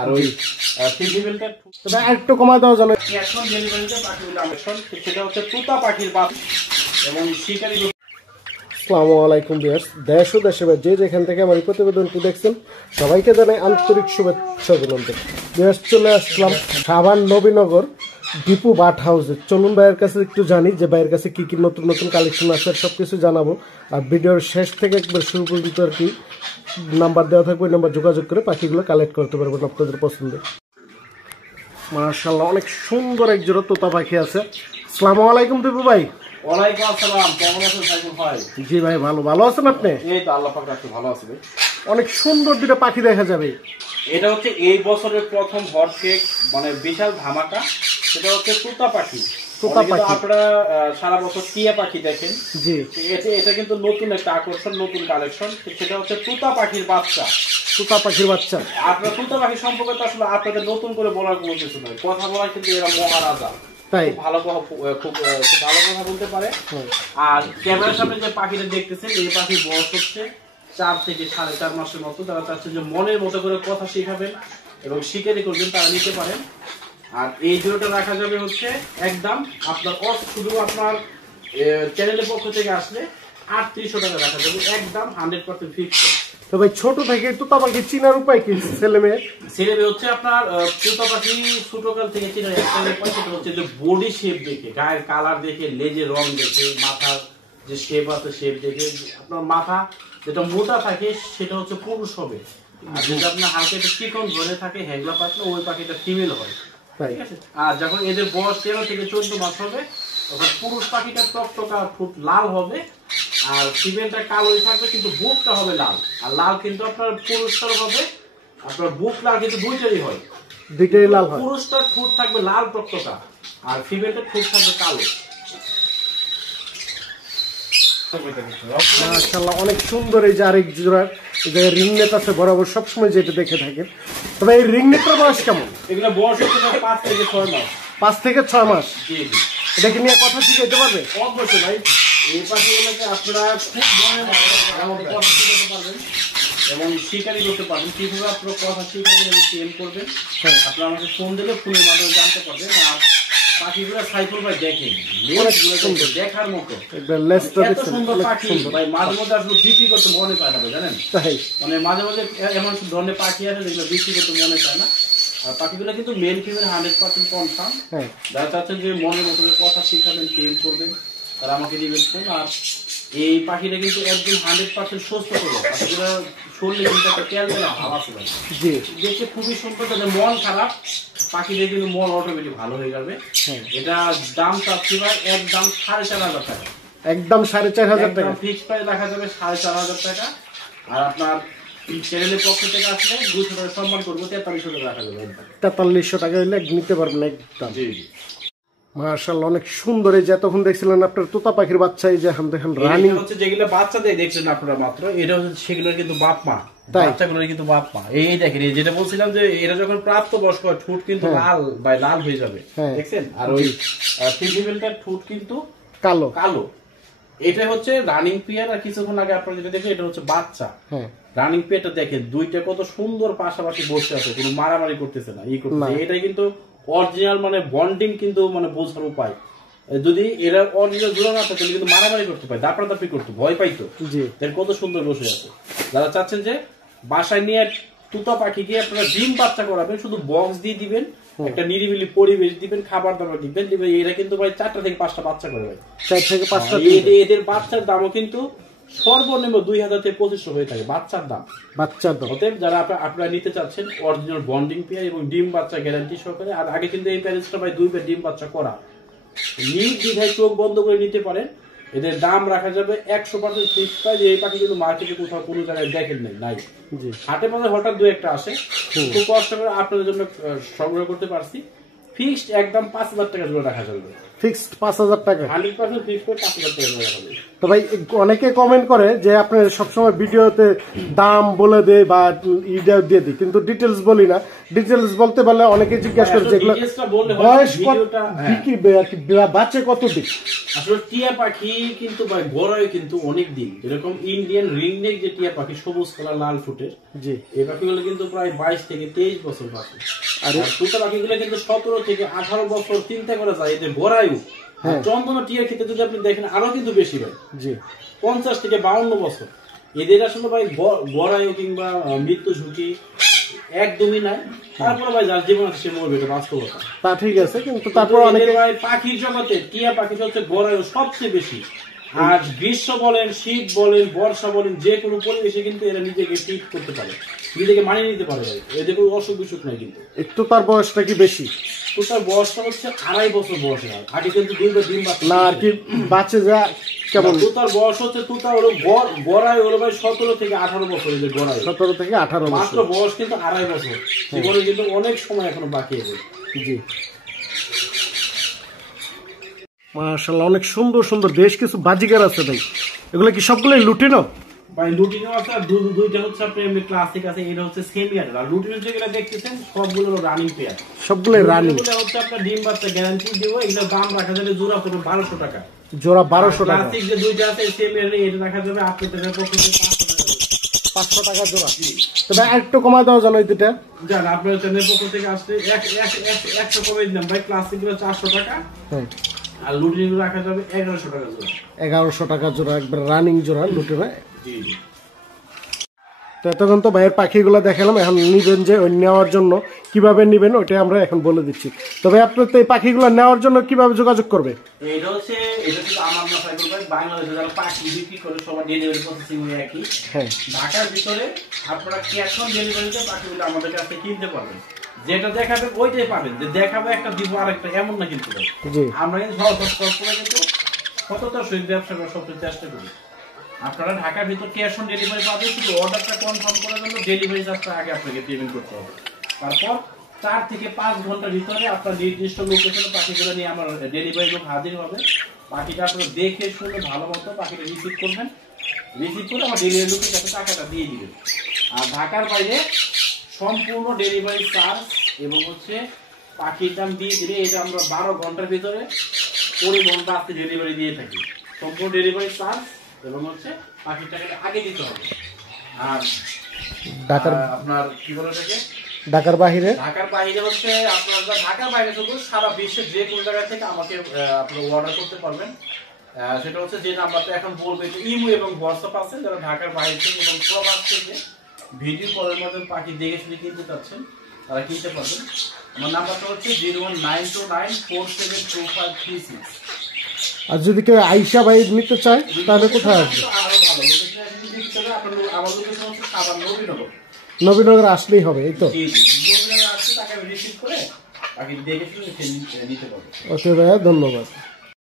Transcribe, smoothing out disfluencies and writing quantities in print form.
আর ওই ফিজিবিলটা তবে একটু কমায় দেওয়া যাবে। এখন ডেলিভারিতে পাখিগুলো আমশন সেটা হচ্ছে তোতা পাখির বাপ এবং শিকারি। আসসালামু আলাইকুম ভিউয়ার্স, দেশ ও দেশের বাইরে যে যেখান থেকে আমার এই প্রতিবেদনটি দেখছেন সবাইকে জানাই আন্তরিক শুভেচ্ছা অভিনন্দন। ভিউয়ার্স, চলে আসলাম সাভার নবীনগর দীপু বার্ড হাউসে। চলুন ভাইয়ের কাছে একটু জানি যে ভাইয়ের কাছে কি কি নতুন নতুন কালেকশন আছে, সব কিছু জানাবো। আর ভিডিওর শেষ থেকে একবার শুরু পর্যন্ত আর কি নাম্বার দেওয়া থাকবে, ওই নাম্বার যোগাযোগ করে পাখিগুলো কালেক্ট করতে পারবেন আপনাদের পছন্দে। মাশাআল্লাহ, অনেক সুন্দর এক জোড়া তোতা পাখি আছে। আসসালামু আলাইকুম দীপু ভাই। ওয়ালাইকুম আসসালাম, কেমন আছেন সাইফুল ভাই? জি ভাই, ভালো আছেন আপনি? এই তো আল্লাহ পাক রাখতে ভালো আছে ভাই। অনেক সুন্দর দুটো পাখি দেখা যাবে। এটা হচ্ছে এই বছরের প্রথম হট কেক, মানে বিশাল ধামাকা। সেটা হচ্ছে তোতা পাখি। আপনারা সারা বছর টিয়া পাখি দেখেন, জি এটা কিন্তু নতুন একটা আকর্ষণ, নতুন কালেকশন। সেটা হচ্ছে তোতা পাখির বাচ্চা। তোতা পাখির বাচ্চা। আপনার তোতা পাখি সম্পর্কে তো আসলে আপনাদের নতুন করে বলার কোনো কিছু নয়, কথা বলা কিন্তু এরা মহারাজা। তাই খুব ভালো কথা বলতে পারে। আর ক্যামেরার সামনে যে পাখিটা দেখতেছেন, এই পাখির বয়স হচ্ছে 4 থেকে 4.5 মাসের মতো। তারা চাচ্ছে যে মনের মতো করে কথা শিখাবেন এবং শিকারি করবেন, তারা নিতে পারেন। আর এই জোড়াটা রাখা যাবে হচ্ছে একদম আপনার শুধু আপনার চ্যানেলের পক্ষ থেকে আসলে 3800 টাকা রাখা যাবে, একদম 100% ফিক্সড। তো ভাই, ছোট থেকে তোতা পাখি চিনার উপায় কি? ছেলে মেয়ে হচ্ছে আপনার তোতা পাখি ছোটকাল থেকে চিনার একটা উপায়, সেটা হচ্ছে যে বডি শেপ দেখে, গায়ের কালার দেখে, লেজের রং দেখে, মাথার যে শেপ আছে শেপ দেখে। আপনার মাথা যেটা মোটা থাকে সেটা হচ্ছে পুরুষ হবে, আর যদি আপনার হালকা একটু চিকন ধরে থাকে, হ্যাংলা পাতলে, ওই পাখিটা ফিমেল হয়। ঠিক আছে। আর যখন এদের বয়স 13 থেকে 14 মাস হবে, তখন পুরুষ পাখিটা টকটকা ফুট লাল হবে, আর ফিমেলটা কালোই থাকবে, কিন্তু বুকটা হবে লাল। আর লাল কিন্তু আপনার পুরুষটার হবে, আপনার বুক লাল কিন্তু দুইটারই হয়, দুইটাই লাল হয়। পুরুষটার ঠোঁট থাকবে লাল টকটকা, আর ফিমেলটার ঠোঁট থাকবে কালো। মাশাআল্লাহ, অনেক সুন্দর। এই যে আরেক জোড়া রিং নেট আছে বরাবর, সবসময় যেটা দেখে থাকেন। তবে এই রিং নেটটার বয়স কেমন? এগুলো বয়স হচ্ছে 5 থেকে 6 মাস। 5 থেকে 6 মাস। জি জি। এটাকে নিয়ে কথা শিখাইতে পারবে? অবশ্যই ভাই, এই পাখিগুলোকে আপনারা খুব কথা শিখাতে পারবেন এবং শিকারি করতে পারবেন। কিভাবে আপনারা কথা শিখাবেন এবং ট্রেন করবেন, আপনারা আমাকে ফোন দিলে ফোনের মাধ্যমে জানতে পারবেন। আর পাখিগুলো সাইফুল ভাই দেখেন, দেখার মতো এত সুন্দর পাখি ভাই। মাঝে মধ্যে আসলে বিক্রি করতে মনে চায় না ভাই, জানেন? মানে মাঝে মাঝে এমন ধরনের পাখি আছে যেগুলো বিক্রি করতে মনে চায় না। আর পাখিগুলো কিন্তু মেল ফিমেল 100% কনফার্ম। যারা চাচ্ছেন যে মনের মতো কথা শিখাবেন, ট্রেন করবেন, তারা আমাকে দিবেন ফোন। আর এই পাখিটা কিন্তু একদম 100% সুস্থ করবে। পাখিগুলো শরীরে কিন্তু একটা তেল তেলা ভাব আছে ভাই, দেখতে খুবই সুন্দর। তাদের মন খারাপ, পাখিদের কিন্তু মন অটোমেটিক ভালো হয়ে যাবে। এটা দাম চাচ্ছি ভাই একদম 4500 টাকা, একদম 4500 টাকা ফিক্সড প্রাইস রাখা যাবে, 4500 টাকা। আর আপনার চ্যানেলের পক্ষ থেকে আসলে 200 টাকা সম্মান করবো, 4300 টাকা রাখা যাবে। 4300 টাকা হলে নিতে পারবেন একদম। জি জি। মাশাআল্লাহ, অনেক সুন্দর। এই যে তখন দেখছিলেন আপনার তোতা পাখির বাচ্চা, এই যে এখন দেখেন রানিং হচ্ছে, যেগুলো বাচ্চা দিয়ে দেখছেন আপনারা মাত্র, এটা হচ্ছে সেগুলোর কিন্তু বাপ মা, বাচ্চাগুলোর কিন্তু বাপ মা। এই দেখেন, এই যেটা বলছিলাম যে এরা যখন প্রাপ্ত বয়স্ক হয়, ঠোঁট কিন্তু লাল বা লাল হয়ে যাবে, দেখছেন? আর ওই ফিমেলটার ঠোঁট কিন্তু কালো কালো। এটা হচ্ছে রানিং পেয়ার। আর কিছুক্ষণ আগে আপনারা যেটা দেখেন, এটা হচ্ছে বাচ্চা। রানিং পেয়ারটা দেখেন, দুইটা কত সুন্দর পাশাপাশি বসে আছে, কোনো মারামারি করতেছে না, করতেছে। এটাই কিন্তু অরিজিনাল, মানে বন্ডিং কিন্তু মানে বোঝার উপায়। যদি এরা অরিজিনাল জোড়া না থাকে কিন্তু মারামারি করতে পারে, দাপড়াদাপড়ি করতে ভয় পাইতো। কত সুন্দর বসে আছে। যারা চাচ্ছেন যে বাসায় নিয়ে তুতা পাখি গিয়ে আপনারা ডিম বাচ্চা করাবেন, শুধু বক্স দিয়ে দিবেন, একটা নিরিবিলি পরিবেশ দিবেন, খাবার দাবার দিবেন, এরা কিন্তু ভাই 4টা থেকে 5টা বাচ্চা করে ভাই। 4 থেকে 5টা। এদের বাচ্চার দামও কিন্তু সর্বনিম্ন 2000 থেকে 2500 হয়ে থাকে বাচ্চার দাম। অতএব যারা আপনারা নিতে চাচ্ছেন অরিজিনাল বন্ডিং পেয়ার এবং ডিম বাচ্চা গ্যারান্টি সহকারে, আর আগে কিন্তু এই প্যারেন্টসটা ভাই 2 বার ডিম বাচ্চা করা, নির্দ্বিধায় চোখ বন্ধ করে নিতে পারেন। এদের দাম রাখা যাবে 100% ফিক্সড প্রাইস। এই পাখি কিন্তু মার্কেটে কোথাও কোনো জায়গায় দেখেন নাই। হাটে মাঝে হঠাৎ 2-1টা আসে, খুব কষ্ট করে আপনাদের জন্য সংগ্রহ করতে পারছি। ফিক্সড একদম 5,000 টাকা জোড়া রাখা যাবে। ফিক্সড 5,000 টাকা। 100% ফিক্সড করে 5,000 টাকা জোড়া রাখা যাবে। তো ভাই অনেকে কমেন্ট করে যে আপনার সবসময় ভিডিওতে দাম বলে দেয় বা ইডা দিয়ে দিই, কিন্তু ডিটেলস বলি না। ডিটেলস বলতে পারলে অনেকে জিজ্ঞাসা করে যেগুলো বয়স বিক্রি আর কি বাচ্চা কত দিন। আসলে টিয়া পাখি কিন্তু ভাই গড়ায় কিন্তু অনেক দিন, যেরকম ইন্ডিয়ান রিংনেক যে টিয়া পাখি সবুজ কালার লাল ফুটের, জি এই পাখিগুলো কিন্তু প্রায় 22 থেকে 23 বছর বাঁচে। আর তুতা পাখিগুলো কিন্তু 17 থেকে 18 বছর চিন্তা করা যায় এদের গড়ায়ু। চন্দনা টিয়ার ক্ষেত্রে যদি আপনি দেখেন আরো কিন্তু বেশি ভাই, জি 50 থেকে 52 বছর। এদের আসলে ভাই গড়ায়ু কিংবা মৃত্যু ঝুঁকি একদমই নাই। তারপরে ভাই যার জীবন আছে সে মরবে, এটা বাস্তবতা। তা ঠিক আছে, কিন্তু তারপর অনেকে ভাই পাখির জগতে টিয়া পাখি হচ্ছে গড়ায়ু সবচেয়ে বেশি। আর গ্রীষ্ম বলেন, শীত বলেন, বর্ষা বলেন, যে কোনো পরিবেশে কিন্তু এরা নিজেকে ফিট করতে পারে, নিজেকে মানিয়ে নিতে পারে ভাই। এদের কোনো অসুখ বিসুখ নাই কিন্তু। একটু তার বয়সটা কি বেশি? তো তার বয়সটা হচ্ছে 2.5 বছর বয়স। আগে কিন্তু 2 বা 3 বাচ্চা না আর কি বাচ্চা যা কেমন। তুতার বয়স হচ্ছে তুতা হলো গড়ায় হলো ভাই 17 থেকে 18 বছর। এদের গড়ায় 17 থেকে 18 বছর, মাত্র বয়স কিন্তু 2.5 বছর। জীবনে কিন্তু অনেক সময় এখনো বাকি আছে। জি মাশাআল্লাহ, অনেক সুন্দর সুন্দর বেশ কিছু বাজিগার আছে ভাই। এগুলো কি সবগুলোই লুটিনো? ভাই লুটিনো আছে, আর দুইটা হচ্ছে আপনার এমনি ক্লাসিক আছে, এটা হচ্ছে সেমি অ্যাডাল্ট। আর লুটিনো যেগুলো দেখতেছেন সবগুলো রানিং পেয়ার, সবগুলো রানিং। এগুলো হচ্ছে আপনার ডিম বাচ্চা গ্যারান্টি দিব। এগুলো দাম রাখা যাবে জোড়া করে 1200 টাকা। জোড়া 1200 টাকা। ক্লাসিক যে দুইটা আছে সেমি অ্যাডাল্ট, এটা রাখা যাবে আপনাদের পক্ষে 500 টাকা জোড়া। তবে একটু কমায় দেওয়া জানো এই দুটা জান আপনার চ্যানেল পক্ষ থেকে আসলে 100 কমে দিলাম ভাই। ক্লাসিক গুলো 400 টাকা, আর লুটিনো রাখা যাবে 1100 টাকা জোড়া। 1100 টাকা জোড়া, একবার রানিং জোড়া লুটিনো। জি জি। তো এতক্ষণ তো ভাইয়ের পাখিগুলো দেখালাম, এখন নিবেন যে ওই নেওয়ার জন্য কিভাবে নিবেন ওইটা আমরা এখন বলে দিচ্ছি। তবে আপনার তো এই পাখিগুলো নেওয়ার জন্য কিভাবে যোগাযোগ করবে? এটা কিন্তু আমার না সাইকেল ভাই, বাংলাদেশে যারা পাখি বিক্রি করে সবার ডেলিভারি প্রসেসিং একই। হ্যাঁ, ঢাকার ভিতরে আপনারা ক্যাশ অন ডেলিভারিতে পাখিগুলো আমাদের কাছে কিনতে পারবেন। যেটা দেখাবে ওইটাই পাবেন, যে দেখাবে একটা দিব আরেকটা এমন না কিন্তু। আমরা কিন্তু সবসময় কিন্তু সততার সহিত ব্যবসা করার সবচেয়ে চেষ্টা করি। আপনারা ঢাকার ভিতর ক্যাশ অন ডেলিভারি পাবেন, শুধু অর্ডারটা কনফার্ম করার জন্য ডেলিভারি চার্জটা আগে আপনাকে পেমেন্ট করতে হবে। তারপর 4 থেকে 5 ঘন্টার ভিতরে আপনার নির্দিষ্ট লোকেশনে পাখিগুলো নিয়ে আমার ডেলিভারি লোক হাজির হবে। পাখিটা আপনারা দেখে শুনে ভালো মতো পাখিটা রিসিভ করবেন, রিসিভ করে আমার ডেলিভারি লোকের কাছে টাকাটা দিয়ে দিবেন। আর ঢাকার বাইরে সম্পূর্ণ ডেলিভারি চার্জ এবং হচ্ছে পাখির দাম দিয়ে দিলে এটা আমরা 12 ঘন্টার ভিতরে পরিবহন বাসে ডেলিভারি দিয়ে থাকি। সম্পূর্ণ ডেলিভারি চার্জ এবং হচ্ছে পাখির টাকাটা আগে দিতে হবে। আর ঢাকার আপনার কি বলে থাকে ঢাকার বাইরে হচ্ছে আপনার ঢাকার বাইরে শুধু সারা বিশ্বের যে কোনো জায়গা থেকে আমাকে আপনারা অর্ডার করতে পারবেন। সেটা হচ্ছে যে নাম্বারটা এখন বলবো, ইমো এবং হোয়াটসঅ্যাপ আছে। যারা ঢাকার বাইরে থেকে এবং প্রবাস থেকে ভিডিও কলের মাধ্যমে পাখি দেখে শুনে কিনতে চাচ্ছেন তারা কিনতে পারবেন। আমার নাম্বারটা হচ্ছে 01929472536। আর যদি কেউ আইসা ভাই নিতে চায় তাহলে কোথায় আসবে? আরো ভালো লোকেশনে আপনার আমার লোকেশন হচ্ছে সাভার নবীনগর। নবীনগর আসলেই হবে, এই তো? নবীনগর আসলে টাকা রিসিভ করে পাখি দেখে শুনে নিতে পারবে। ওকে ভাইয়া, ধন্যবাদ।